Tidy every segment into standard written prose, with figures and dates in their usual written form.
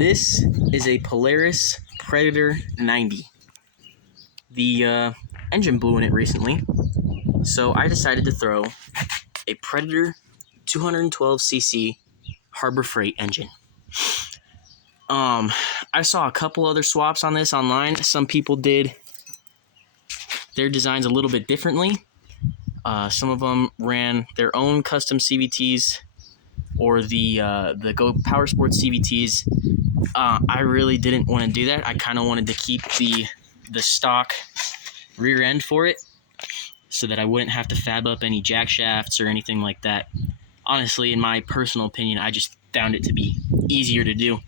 This is a Polaris Predator 90. The engine blew in it recently, so I decided to throw a Predator 212cc Harbor Freight engine. I saw a couple other swaps on this online. Some people did their designs a little bit differently. Some of them ran their own custom CVTs or the Go Power Sports CVTs. I really didn't want to do that. I kind of wanted to keep the stock rear end for it so that I wouldn't have to fab up any jack shafts or anything like that. Honestly, in my personal opinion, I just found it to be easier to do.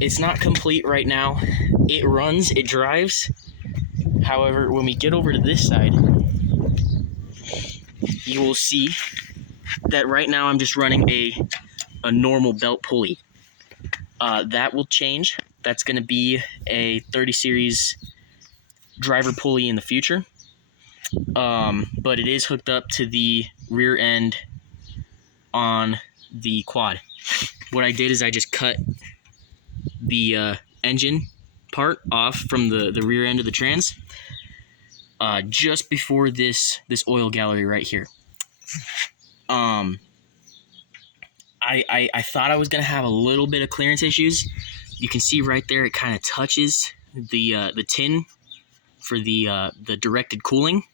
It's not complete right now. It runs, it drives. However, when we get over to this side, you will see that right now I'm just running a normal belt pulley. That will change. That's going to be a 30 series driver pulley in the future. But it is hooked up to the rear end on the quad. What I did is I just cut the engine part off from the rear end of the trans just before this oil gallery right here. I thought I was gonna have a little bit of clearance issues. You can see right there it kind of touches the tin for the directed cooling.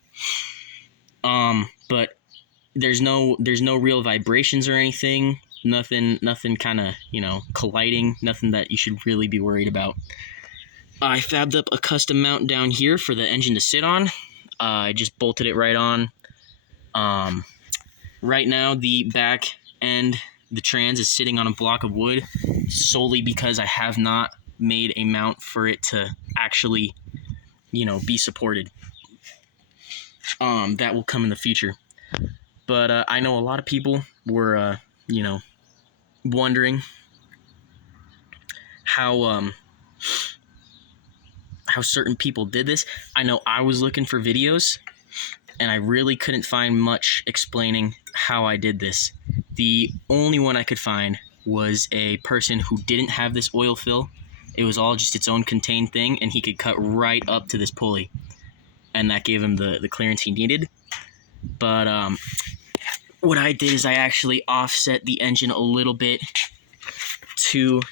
But there's no real vibrations or anything. Nothing kind of, colliding. Nothing that you should really be worried about. I fabbed up a custom mount down here for the engine to sit on. I just bolted it right on. Right now, the back end, the trans, is sitting on a block of wood solely because I have not made a mount for it to actually, be supported. That will come in the future. But I know a lot of people were, wondering how certain people did this. I know I was looking for videos, and I really couldn't find much explaining how I did this. The only one I could find was a person who didn't have this oil fill. It was all just its own contained thing, and he could cut right up to this pulley, and that gave him the clearance he needed. But what I did is I actually offset the engine a little bit to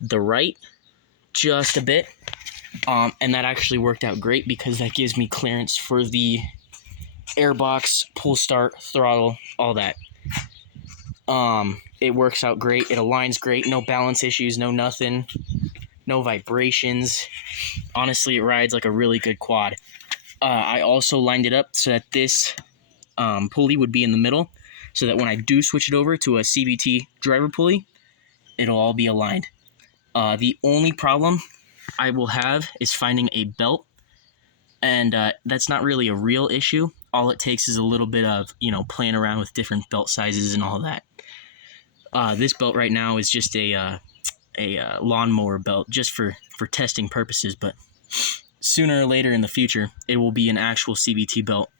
the right, just a bit. And that actually worked out great because that gives me clearance for the airbox, pull start, throttle, all that. It works out great. It aligns great. No balance issues, no nothing. No vibrations. Honestly, it rides like a really good quad. I also lined it up so that this pulley would be in the middle so that when I do switch it over to a CVT driver pulley, it'll all be aligned. The only problem I will have is finding a belt, and that's not really a real issue. All it takes is a little bit of, playing around with different belt sizes and all that. This belt right now is just a lawnmower belt, just for testing purposes, but sooner or later in the future, it will be an actual CVT belt,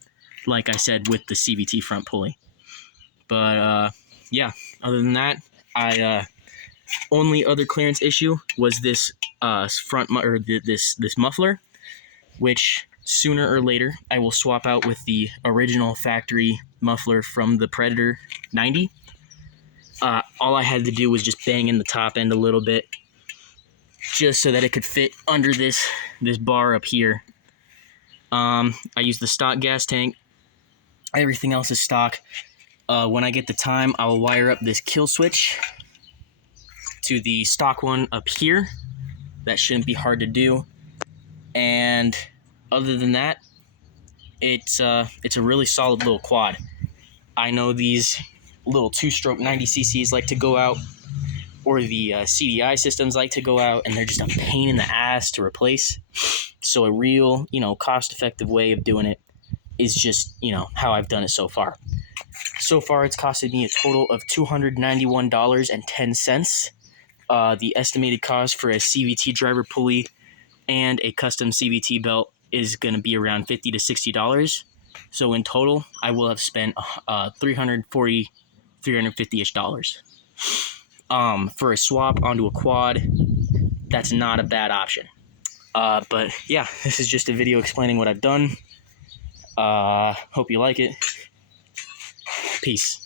like I said, with the CVT front pulley. But, yeah, other than that, only other clearance issue was this this muffler, which sooner or later I will swap out with the original factory muffler from the Predator 90. All I had to do was just bang in the top end a little bit, just so that it could fit under this bar up here. I used the stock gas tank. Everything else is stock. When I get the time, I will wire up this kill switch to the stock one up here. That shouldn't be hard to do. And other than that, it's a really solid little quad. I know these little two-stroke 90cc's like to go out, or the CDI systems like to go out, and they're just a pain in the ass to replace. So a real, cost-effective way of doing it is just, how I've done it so far. So far, it's costed me a total of $291.10. The estimated cost for a CVT driver pulley and a custom CVT belt is going to be around $50 to $60. So in total, I will have spent $350-ish. for a swap onto a quad, that's not a bad option. But yeah, this is just a video explaining what I've done. Hope you like it. Peace.